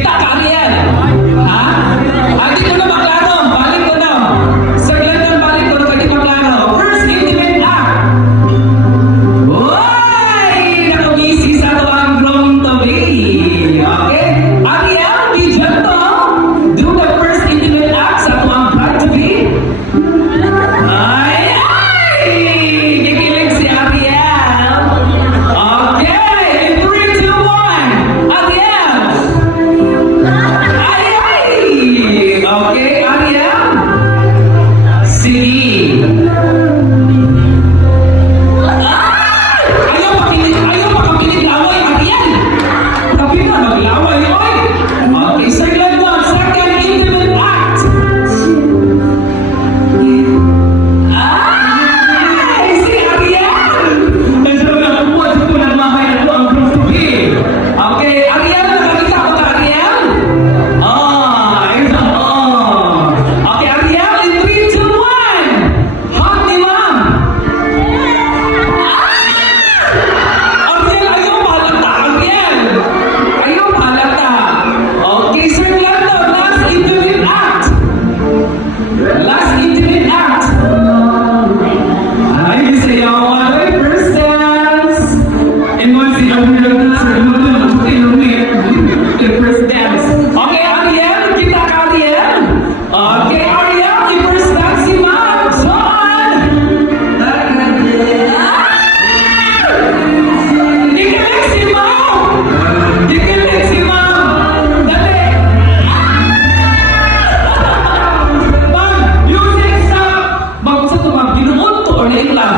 Kita ka Ariel. Ha? Hindi ko na maklaro. Balik ko na. Saglit balik ko na hindi maklaro. First intimate act. Uy! Nakabisi sa ito ang growing to be. Okay? Ariel, di dyan to. Do the first intimate act sa ito ang bride to be. Ay! Kikilig si Ariel. Okay! In 3, 2, 1. Ariel! Okay, Ariel? Sige. Ayaw makapilit laway, Ariel. Tapi na, maglaway, oy. Okay, saglit mo. Second intimate act. Ay, si Ariel. Ito na po, ito na mamaya po ang proof to be. Okay, Ariel, nakakita ko ka, Ariel? Okay, Ariel, in 3, 2, 1. Hug ni Ma'am. Ariel, ayaw mahalata, Ariel. Ayaw mahalata. Okay, sir, Lando, last intimate act. Last intimate act. Ay, sayaw ka na, first dance. And once you know, the first dance. Okay, Ariel, kita ka, Ariel. Okay, Ariel, yung first dance si Ma'am. John! Ikilig si Ma'am! Ikilig si Ma'am! Dali! Ma'am, music stop! Ma'am, gusto to, Ma'am. Ginuot to or lang?